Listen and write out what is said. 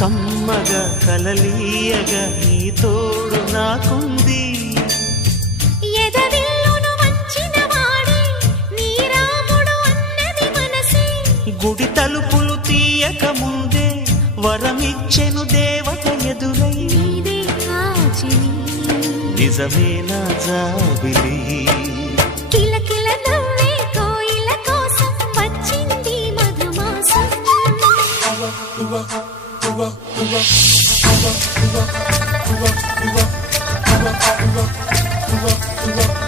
కమ్మగా కలలీయగా నీ తోడు నాకుంది. ఎదవిల్లును వంచిన వాడే నీ రాముడు అన్నది మనసే. గుడి తలుపులు తీయక ముందే వరమిచ్చెను దేవత ఎదురై. నీదే ఆచిని నిజమే నా జాబిలి. కిలకిల నవ్వే కోయిల కోసం వచ్చింది మధుమాసం. Uva, uva, uva, uva, uva, uva, uva, uva.